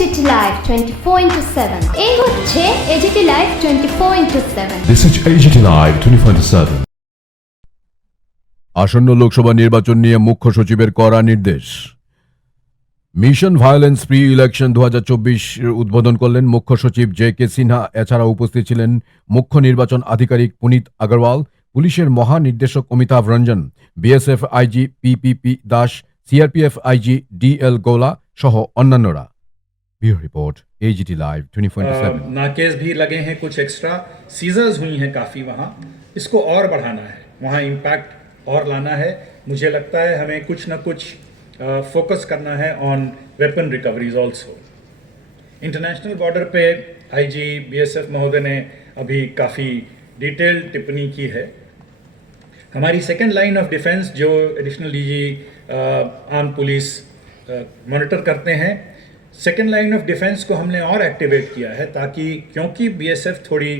AGT Live 24/7 এই হচ্ছে AGT Live 24/7 This is AGT Live 24/7 আসন্ন লোকসভা নির্বাচন নিয়ে মুখ্য সচিবের কড়া নির্দেশ। মিশন ভায়োলেন্স ফ্রি ইলেকশন 2024 উদ্বোধন করলেন মুখ্য সচিব JK সিনহা। এছাড়া উপস্থিত ছিলেন মুখ্য নির্বাচন আধিকারিক পুনিত আগরওয়াল, পুলিশের মহানির্দেশক Amitabh Ranjan, BSF IG PPP Das, CRPF IG DL গোলা সহ অন্যান্যরা। Bureau report AGT live 24/7। नाकेज भी लगे हैं, कुछ एक्स्ट्रा सीजर्स हुई हैं काफ़ी वहाँ, इसको और बढ़ाना है, वहाँ इम्पैक्ट और लाना है। मुझे लगता है हमें कुछ ना कुछ फोकस करना है on weapon recoveries also. International border पे IG BSF महोदय ने अभी काफ़ी डिटेल्ड टिप्पणी की है। हमारी सेकेंड लाइन ऑफ डिफेंस जो additional DG arm police monitor करते हैं, सेकेंड लाइन ऑफ डिफेंस को हमने और एक्टिवेट किया है, ताकि क्योंकि BSF थोड़ी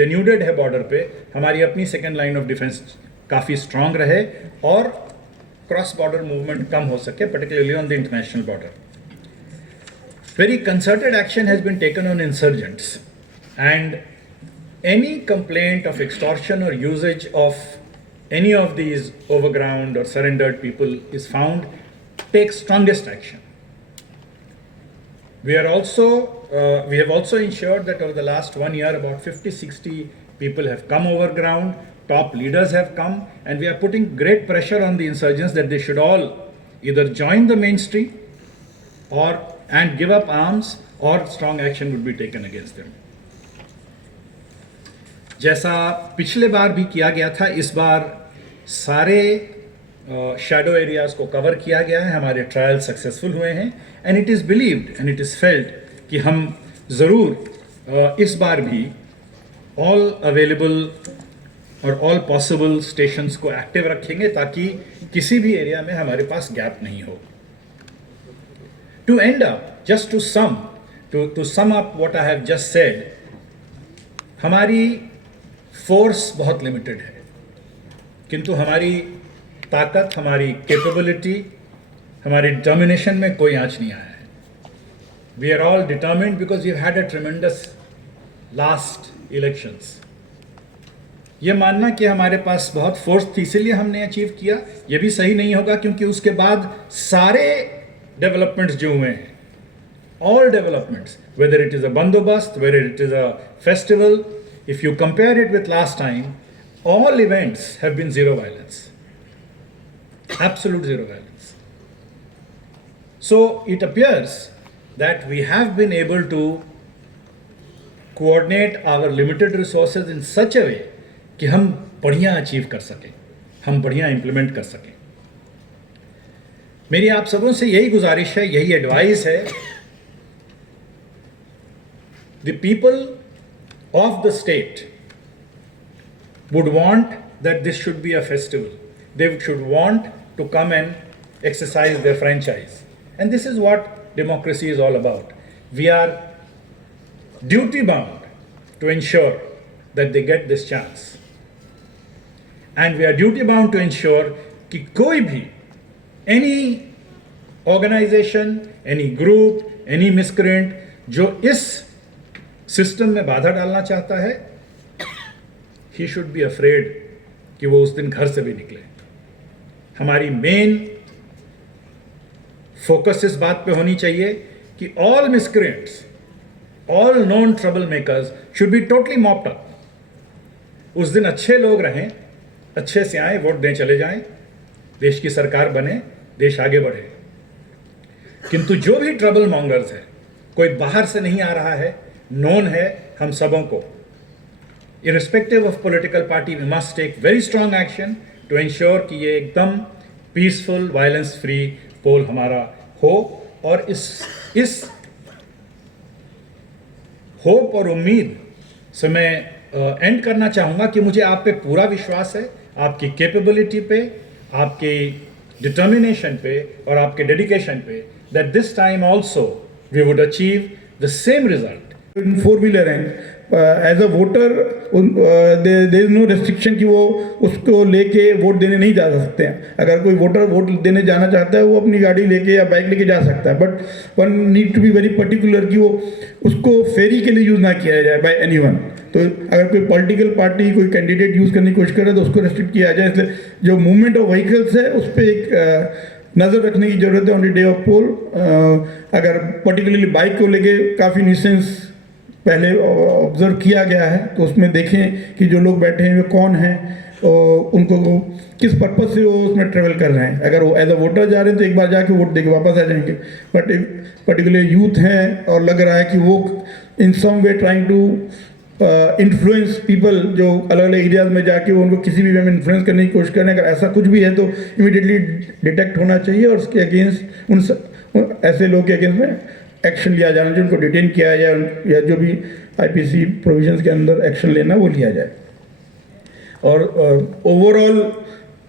डेन्यूडेड है बॉर्डर पे, हमारी अपनी सेकेंड लाइन ऑफ डिफेंस काफ़ी स्ट्रांग रहे और क्रॉस बॉर्डर मूवमेंट कम हो सके, particularly on the international border. Very concerted action has been taken on insurgents and any complaint of extortion और usages of any of these overground or surrendered people is found, take strongest action. We have also ensured that over the last 1 year about 50-60 people have come over ground, top leaders have come, and we are putting great pressure on the insurgents that they should all either join the mainstream and give up arms, or strong action would be taken against them. जैसा पिछले बार भी किया गया था, इस बार सारे shadow areas को cover किया गया है, हमारे ट्रायल सक्सेसफुल हुए हैं, and it is believed and it is felt कि हम ज़रूर इस बार भी ऑल अवेलेबल और ऑल पॉसिबल स्टेशंस को एक्टिव रखेंगे, ताकि किसी भी एरिया में हमारे पास गैप नहीं हो। To end up, just to sum up what I have just said, हमारी फोर्स बहुत लिमिटेड है, किंतु हमारी ताकत, हमारी कैपेबिलिटी, हमारी डिटर्मिनेशन में कोई आंच नहीं आया है। We are all determined because we had a tremendous last elections. ये मानना कि हमारे पास बहुत फोर्स थी इसीलिए हमने अचीव किया, ये भी सही नहीं होगा, क्योंकि उसके बाद सारे डेवलपमेंट्स जो हुए हैं, all developments, whether it is a bandobast, whether it is a festival, if you compare it with last time, all events have been zero violence, absolute zero violence. So it appears that we have been able to coordinate our limited resources in such a way कि हम बढ़िया achieve कर सकें, हम बढ़िया implement कर सकें। मेरी आप सबों से यही गुजारिश है, यही एडवाइस है। The people of the state would want that this should be a festival. They should want to come and exercise their franchise. And this is what democracy is all about. We are duty bound to ensure that they get this chance. And we are duty bound to ensure कि कोई भी, any organization, any group, any miscreant जो इस system में बाधा डालना चाहता है, ही शुड बी अफ्रेड कि वो उस दिन घर से भी निकले। हमारी मेन फोकस इस बात पे होनी चाहिए कि all miscreants, all known trouble makers should be totally mopped up. उस दिन अच्छे लोग रहें, अच्छे से आए, वोट दें, चले जाएं, देश की सरकार बने, देश आगे बढ़े। किंतु जो भी ट्रबल मॉन्गर्स है, कोई बाहर से नहीं आ रहा है, नोन है हम सबों को। Irrespective of political party we must take very strong action to ensure कि ये एकदम पीसफुल, वायलेंस फ्री पोल हमारा हो। और इस होप और उम्मीद से मैं एंड करना चाहूँगा कि मुझे आप पे पूरा विश्वास है, आपकी कैपेबिलिटी पे, आपकी डिटर्मिनेशन पे और आपके डेडिकेशन पे, that this time also we would achieve the same result. in four-wheeler and as a voter there is no restriction कि वो उसको लेके वोट देने नहीं जा सकते हैं। अगर कोई वोटर वोट देने जाना चाहता है वो अपनी गाड़ी लेके या बाइक लेके जा सकता है, but one need to be very particular कि वो उसको फेरी के लिए यूज़ ना किया जाए बाय एनीवन। तो अगर कोई पॉलिटिकल पार्टी कोई कैंडिडेट यूज़ करने की कोशिश करे तो उसको रेस्ट्रिक्ट किया जाए। इसलिए जो मूवमेंट ऑफ व्हीकल्स है उस पर एक नज़र रखने की ज़रूरत है ऑन द डे ऑफ पोल। अगर पर्टिकुलरली बाइक को लेके काफ़ी न्यूसेंस पहले ऑब्जर्व किया गया है तो उसमें देखें कि जो लोग बैठे हैं वे कौन हैं और उनको किस पर्पज़ से वो उसमें ट्रेवल कर रहे हैं। अगर वो एज अ वोटर जा रहे हैं तो एक बार जाके वोट देके वापस आ जाएंगे, बट पर्टिकुलर यूथ हैं और लग रहा है कि वो इन सम वे ट्राइंग टू इन्फ्लुएंस पीपल, जो अलग अलग एरियाज में जाके वो उनको किसी भी वे में इन्फ्लुएंस करने की कोशिश कर रहे हैं। अगर ऐसा कुछ भी है तो इमीडिएटली डिटेक्ट होना चाहिए और उसके अगेंस्ट उन ऐसे लोगों के अगेंस्ट में एक्शन लिया जाना चाहिए, उनको डिटेन किया जाए या जो भी आईपीसी प्रोविजंस के अंदर एक्शन लेना वो लिया जाए। और overall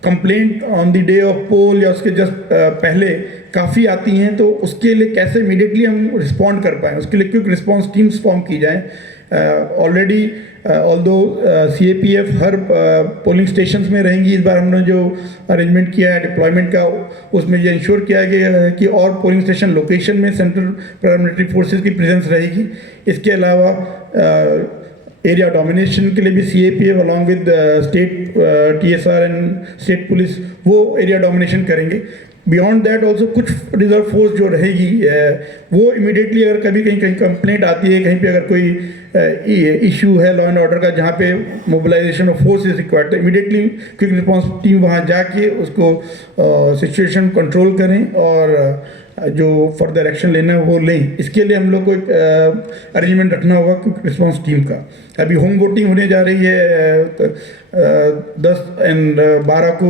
complaint on the day of poll या उसके जस्ट पहले काफ़ी आती हैं, तो उसके लिए कैसे इमीडिएटली हम रिस्पॉन्ड कर पाएँ, उसके लिए क्विक रिस्पॉन्स टीम्स फॉर्म की जाएँ। ऑलरेडी ऑल्दो CAPF हर पोलिंग स्टेशंस में रहेंगी। इस बार हमने जो अरेंजमेंट किया है डिप्लॉयमेंट का उसमें ये इंश्योर किया गया है कि और पोलिंग स्टेशन लोकेशन में सेंट्रल पैरामिलिट्री फोर्सेस की प्रेजेंस रहेगी। इसके अलावा एरिया डोमिनेशन के लिए भी CAPF along with state TSR and state police वो एरिया डोमिनेशन करेंगे। बियॉन्ड दैट ऑल्सो कुछ रिजर्व फोर्स जो रहेगी वो इमीडिएटली अगर कभी कहीं कंप्लेंट आती है, कहीं पे अगर कोई इशू है लॉ एंड ऑर्डर का जहाँ पे mobilisation of force is required, तो इमीडिएटली क्विक रिस्पांस टीम वहाँ जाके उसको सिचुएशन कंट्रोल करें और जो फर्दर एक्शन लेना है वो लें। इसके लिए हम लोग को एक अरेंजमेंट रखना होगा क्विक रिस्पांस टीम का। अभी होम वोटिंग होने जा रही है 10 एंड 12 को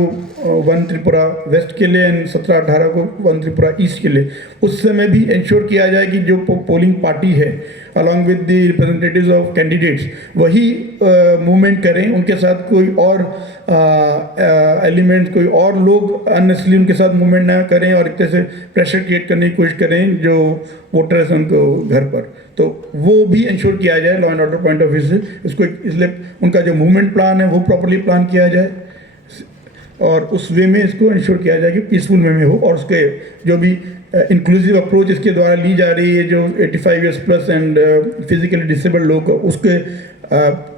वन त्रिपुरा वेस्ट के लिए एंड 17-18 को वन त्रिपुरा ईस्ट के लिए। उस समय भी इंश्योर किया जाए कि जो पोलिंग पार्टी है along with the representatives of candidates वही मूवमेंट करें, उनके साथ कोई और एलिमेंट कोई और लोग अननेसेसरी उनके साथ मूवमेंट ना करें और एक तरह से प्रेशर क्रिएट करने की कोशिश करें जो वोटर्स हैं उनको घर पर। तो वो भी इंश्योर किया जाए law and order point of view से। उसको इसलिए उनका जो मूवमेंट प्लान है वो प्रॉपर्ली प्लान किया जाए और उस वे में इसको इंश्योर किया जाए कि पीसफुल वे में हो। और उसके जो भी इंक्लूसिव अप्रोच इसके द्वारा ली जा रही है जो 85 years plus and physically disabled लोग, उसके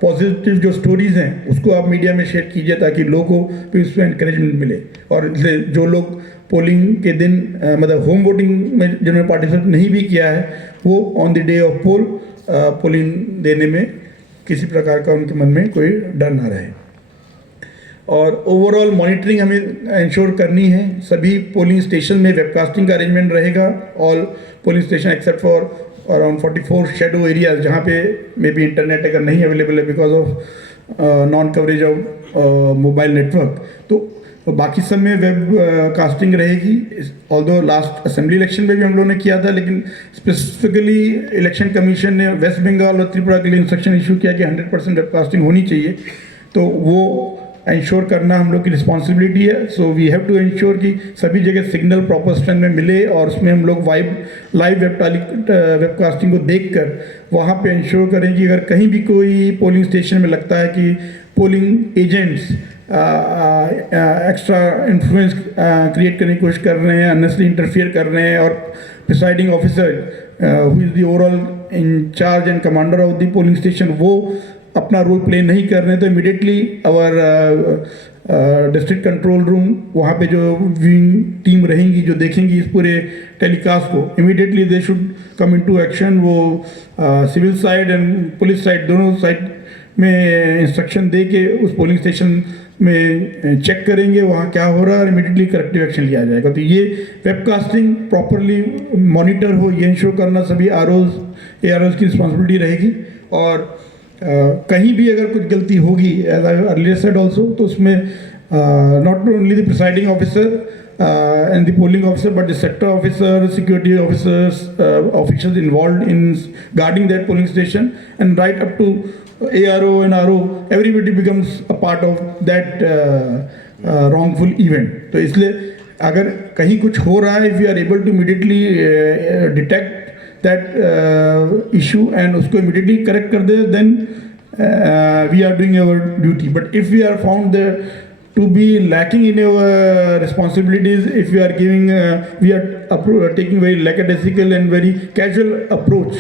पॉजिटिव जो स्टोरीज़ हैं उसको आप मीडिया में शेयर कीजिए ताकि लोगों को भी उसमें इंकरेजमेंट मिले। और इसलिए जो लोग पोलिंग के दिन मतलब होम वोटिंग में जिन्होंने पार्टिसिपेट नहीं भी किया है वो on the day of poll polling देने में किसी प्रकार का उनके मन में कोई डर ना रहे। और ओवरऑल मॉनिटरिंग हमें इंश्योर करनी है। सभी पोलिंग स्टेशन में वेबकास्टिंग का अरेंजमेंट रहेगा। All polling station except for around 44 shadow areas जहाँ पे मे बी इंटरनेट अगर नहीं अवेलेबल है because of non coverage of mobile network, तो बाकी सब में वेब कास्टिंग रहेगी। ऑल्दो लास्ट असेंबली इलेक्शन में भी हम लोगों ने किया था, लेकिन स्पेसिफिकली इलेक्शन कमीशन ने वेस्ट बंगाल और त्रिपुरा के लिए इंस्ट्रक्शन इशू किया कि 100% वेब कास्टिंग होनी चाहिए। तो वो इंश्योर करना हम लोग की रिस्पॉन्सिबिलिटी है। So we have to ensure कि सभी जगह सिग्नल प्रॉपर स्ट्रेंथ में मिले और उसमें हम लोग लाइव वेबकास्टिंग को देखकर वहाँ पे इंश्योर करें कि अगर कहीं भी कोई पोलिंग स्टेशन में लगता है कि polling agents extra influence create करने की कोशिश कर रहे हैं, अननेसेसरी इंटरफियर कर रहे हैं और presiding officer who is the overall incharge and commander of the polling station वो अपना रोल प्ले नहीं कर रहे, तो immediately our district control room वहाँ पे जो विंग टीम रहेंगी जो देखेंगी इस पूरे टेलीकास्ट को, immediately they should come into action. वो civil side and police side दोनों साइड में इंस्ट्रक्शन दे के उस पोलिंग स्टेशन में चेक करेंगे वहाँ क्या हो रहा है और इमीडिएटली करेक्टिव एक्शन लिया जाएगा। तो ये वेबकास्टिंग प्रॉपरली मॉनिटर हो ये इंश्योर करना सभी AROs की रिस्पॉन्सिबिलिटी रहेगी। और कहीं भी अगर कुछ गलती होगी as I earlier said also, तो उसमें not only the presiding officer and the polling officer, but the sector officer, security officers, officials involved in guarding that polling station, and right up to ARO and RO, everybody becomes a part of that wrongful event. तो इसलिए अगर कहीं कुछ हो रहा है, if we are able to immediately detect that issue and usko immediately correct kar de, then we are doing our duty. But if we are found there to be lacking in our responsibilities, if we are giving, we are taking very lackadaisical and very casual approach,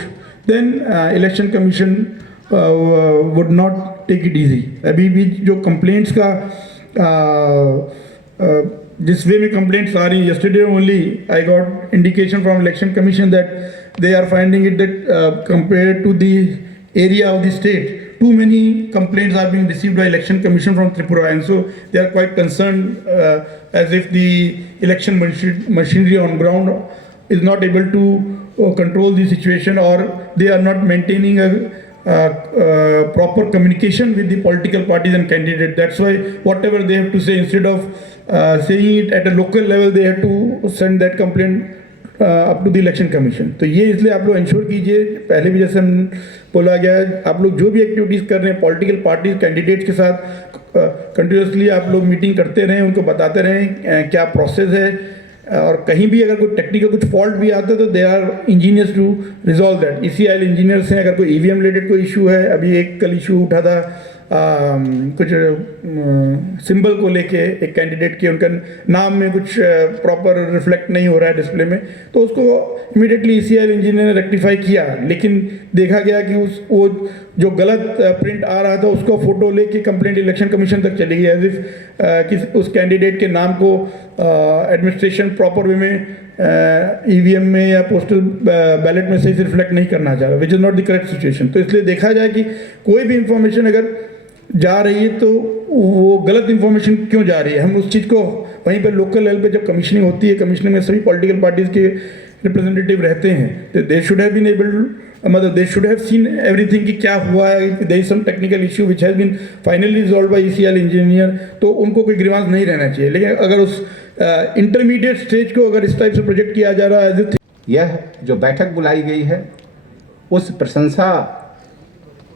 then election commission would not take it easy. अभी भी जो complaints का जिस वे में complaints आ रही हैं, yesterday only I got indication from election commission that they are finding it that compared to the area of the state, too many complaints are being received by election commission from Tripura, and so they are quite concerned as if the election machinery on ground is not able to control the situation, or they are not maintaining a proper communication with the political parties and candidates. That's why whatever they have to say, instead of saying it at a local level, they have to send that complaint up to the election commission. तो ये इसलिए आप लोग ensure कीजिए, पहले भी जैसे हम बोला गया है, आप लोग जो भी एक्टिविटीज़ कर रहे हैं पॉलिटिकल पार्टीज कैंडिडेट्स के साथ कंटिन्यूसली आप लोग मीटिंग करते रहें, उनको बताते रहें क्या प्रोसेस है, और कहीं भी अगर कोई टेक्निकल कुछ फॉल्ट भी आता है तो they are engineers to resolve that. ECIL engineers हैं. अगर कोई EVM रिलेटेड कोई इशू है, अभी एक कल इशू उठा था कुछ सिंबल को लेके एक कैंडिडेट के, उनका नाम में कुछ प्रॉपर रिफ्लेक्ट नहीं हो रहा है डिस्प्ले में, तो उसको इमीडिएटली ECIL इंजीनियर ने रेक्टिफाई किया, लेकिन देखा गया कि वो जो गलत प्रिंट आ रहा था उसको फोटो लेके कंप्लेंट इलेक्शन कमीशन तक चली गई, एज इफ कि उस कैंडिडेट के नाम को एडमिनिस्ट्रेशन प्रॉपर वे में EVM में या पोस्टल बैलेट में सही से रिफ्लेक्ट नहीं करना चाह रहा, which is not the correct situation. तो इसलिए देखा जाए कि कोई भी इंफॉर्मेशन अगर जा रही है तो वो गलत इंफॉर्मेशन क्यों जा रही है, हम उस चीज़ को वहीं पर लोकल लेवल पे जब कमीशनिंग होती है, कमीशनिंग में सभी पॉलिटिकल पार्टीज के रिप्रेजेंटेटिव रहते हैं, तो they should have been able, मतलब they should have seen everything कि क्या हुआ है, there is some technical issue which has been finally resolve by ECIL engineer, तो उनको कोई ग्रीवांस नहीं रहना चाहिए. लेकिन अगर उस इंटरमीडिएट स्टेज को अगर इस टाइप से प्रोजेक्ट किया जा रहा है, यह जो बैठक बुलाई गई है उस प्रशंसा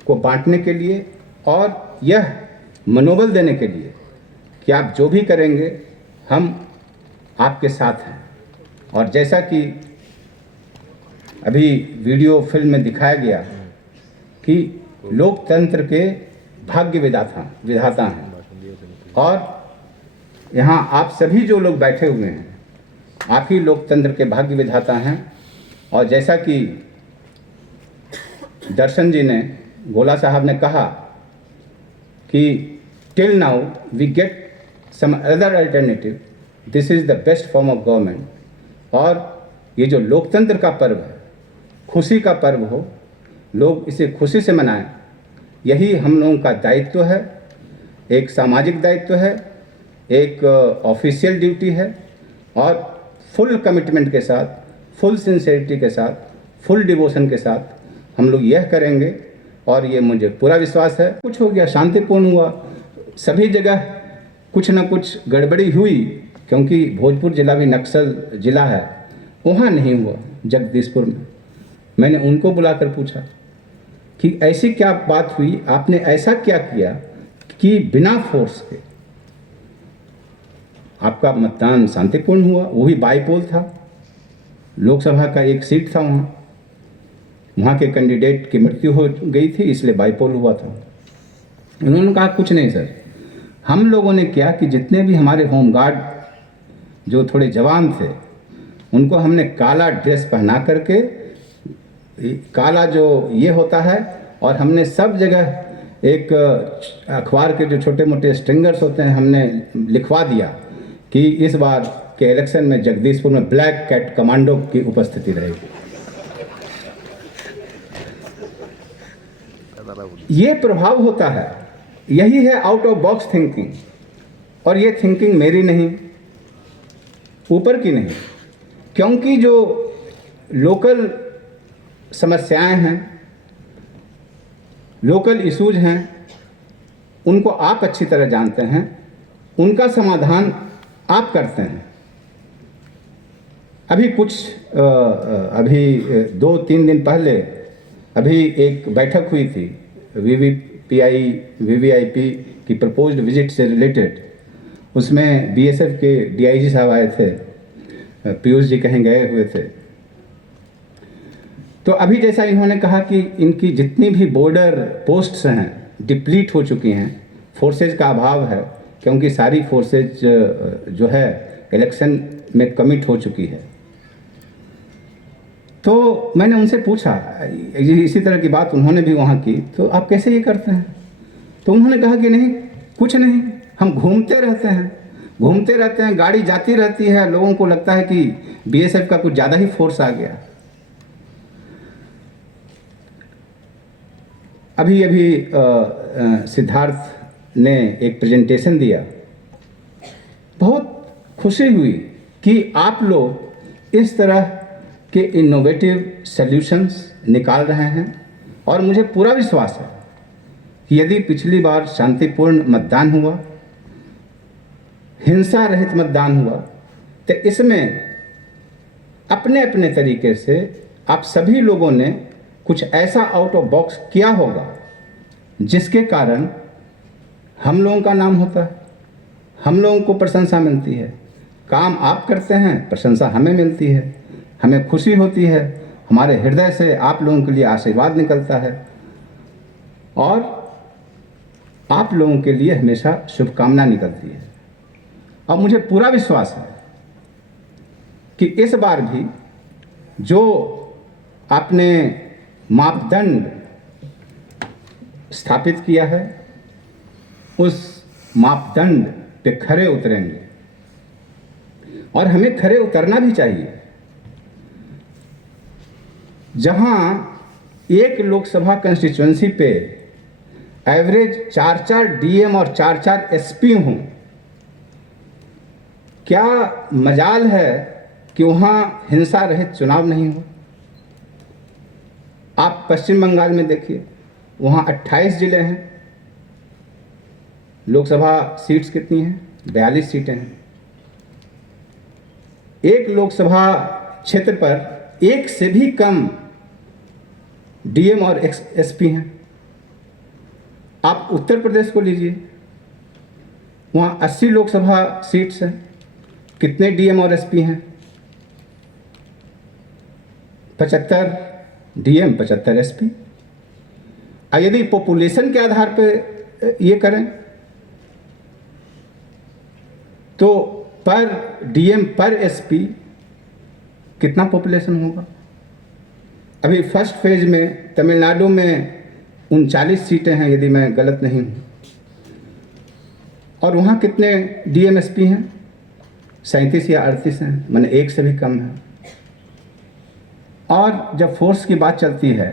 को बांटने के लिए और यह मनोबल देने के लिए कि आप जो भी करेंगे हम आपके साथ हैं. और जैसा कि अभी वीडियो फिल्म में दिखाया गया कि लोकतंत्र के भाग्य विधाता हैं, और यहाँ आप सभी जो लोग बैठे हुए हैं आप ही लोकतंत्र के भाग्य विधाता हैं. और जैसा कि दर्शन जी ने, गोला साहब ने कहा कि till now we get some other alternative, this is the best form of government. और ये जो लोकतंत्र का पर्व है, खुशी का पर्व हो, लोग इसे खुशी से मनाएं, यही हम लोगों का दायित्व है, एक सामाजिक दायित्व है, एक ऑफिशियल ड्यूटी है. और फुल कमिटमेंट के साथ, फुल सिंसेरिटी के साथ, फुल डिवोशन के साथ हम लोग यह करेंगे. और ये मुझे पूरा विश्वास है. कुछ हो गया, शांतिपूर्ण हुआ, सभी जगह कुछ ना कुछ गड़बड़ी हुई, क्योंकि भोजपुर जिला भी नक्सल जिला है, वहाँ नहीं हुआ. जगदीशपुर में मैंने उनको बुलाकर पूछा कि ऐसी क्या बात हुई, आपने ऐसा क्या किया कि बिना फोर्स के आपका मतदान शांतिपूर्ण हुआ. वो भी बाईपोल था, लोकसभा का एक सीट था, वहाँ के कैंडिडेट की मृत्यु हो गई थी, इसलिए बाईपोल हुआ था. उन्होंने कहा कुछ नहीं सर, हम लोगों ने किया कि जितने भी हमारे होमगार्ड जो थोड़े जवान थे उनको हमने काला ड्रेस पहना करके, काला जो ये होता है, और हमने सब जगह एक अखबार के जो छोटे मोटे स्ट्रिंगर्स होते हैं हमने लिखवा दिया कि इस बार के इलेक्शन में जगदीशपुर में ब्लैक कैट कमांडो की उपस्थिति रहेगी. ये प्रभाव होता है, यही है आउट ऑफ बॉक्स थिंकिंग. और ये थिंकिंग मेरी नहीं, ऊपर की नहीं, क्योंकि जो लोकल समस्याएं हैं, लोकल इश्यूज हैं, उनको आप अच्छी तरह जानते हैं, उनका समाधान आप करते हैं. अभी 2-3 दिन पहले अभी एक बैठक हुई थी VVIP की प्रपोज्ड विजिट से रिलेटेड. उसमें BSF के DIG साहब आए थे, पीयूष जी कहीं गए हुए थे. तो अभी जैसा इन्होंने कहा कि इनकी जितनी भी बॉर्डर पोस्ट्स हैं डिप्लीट हो चुकी हैं, फोर्सेज का अभाव है, क्योंकि सारी फोर्सेज जो है इलेक्शन में कमिट हो चुकी है। तो मैंने उनसे पूछा, इसी तरह की बात उन्होंने भी वहाँ की, तो आप कैसे ये करते हैं? तो उन्होंने कहा कि नहीं, कुछ नहीं, हम घूमते रहते हैं, गाड़ी जाती रहती है, लोगों को लगता है कि बीएसएफ का कुछ ज़्यादा ही फोर्स आ गया। अभी सिद्धार्थ ने एक प्रेजेंटेशन दिया, बहुत खुशी हुई कि आप लोग इस तरह के इनोवेटिव सॉल्यूशंस निकाल रहे हैं, और मुझे पूरा विश्वास है कि यदि पिछली बार शांतिपूर्ण मतदान हुआ, हिंसा रहित मतदान हुआ, तो इसमें अपने अपने तरीके से आप सभी लोगों ने कुछ ऐसा आउट ऑफ बॉक्स किया होगा जिसके कारण हम लोगों का नाम होता है, हम लोगों को प्रशंसा मिलती है। काम आप करते हैं, प्रशंसा हमें मिलती है, हमें खुशी होती है, हमारे हृदय से आप लोगों के लिए आशीर्वाद निकलता है, और आप लोगों के लिए हमेशा शुभकामना निकलती है। और मुझे पूरा विश्वास है कि इस बार भी जो आपने मापदंड स्थापित किया है, उस मापदंड पे खरे उतरेंगे, और हमें खरे उतरना भी चाहिए। जहां एक लोकसभा कंस्टिट्यूएंसी पे एवरेज 4-4 डीएम और 4-4 एसपी हों, क्या मजाल है कि वहाँ हिंसा रहित चुनाव नहीं हो? आप पश्चिम बंगाल में देखिए, वहाँ 28 जिले हैं, लोकसभा सीट्स कितनी हैं? 42 सीटें हैं। एक लोकसभा क्षेत्र पर एक से भी कम डीएम और एसपी हैं। आप उत्तर प्रदेश को लीजिए, वहाँ 80 लोकसभा सीट्स हैं, कितने डीएम और एसपी हैं? 75 डीएम 75 एसपी। यदि पॉपुलेशन के आधार पे ये करें तो पर डीएम पर एसपी कितना पॉपुलेशन होगा? अभी फर्स्ट फेज में तमिलनाडु में 39 सीटें हैं, यदि मैं गलत नहीं हूँ, और वहाँ कितने डीएमएसपी हैं? 37 या 38 हैं, मैंने एक से भी कम है। और जब फोर्स की बात चलती है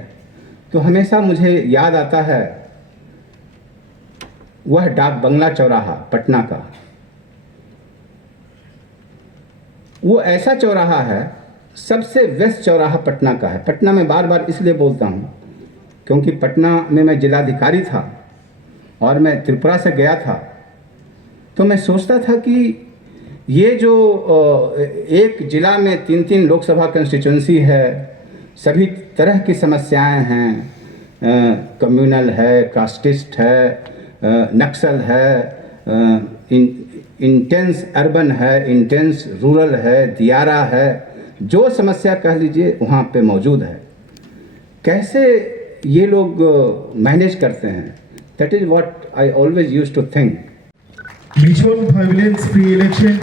तो हमेशा मुझे याद आता है वह डाक बंगला चौराहा पटना का। वो ऐसा चौराहा है, सबसे व्यस्त चौराहा पटना का है। पटना में बार बार इसलिए बोलता हूँ क्योंकि पटना में मैं जिलाधिकारी था और मैं त्रिपुरा से गया था, तो मैं सोचता था कि ये जो एक जिला में 3-3 लोकसभा कंस्टिट्यूंसी है, सभी तरह की समस्याएं हैं, कम्युनल है, कास्टिस्ट है, नक्सल है, इंटेंस अर्बन है, इंटेंस रूरल है, दियारा है, जो समस्या कह लीजिए वहाँ पे मौजूद है। कैसे ये लोग मैनेज करते हैं? That is what I always used to think. Mission Violence Free Election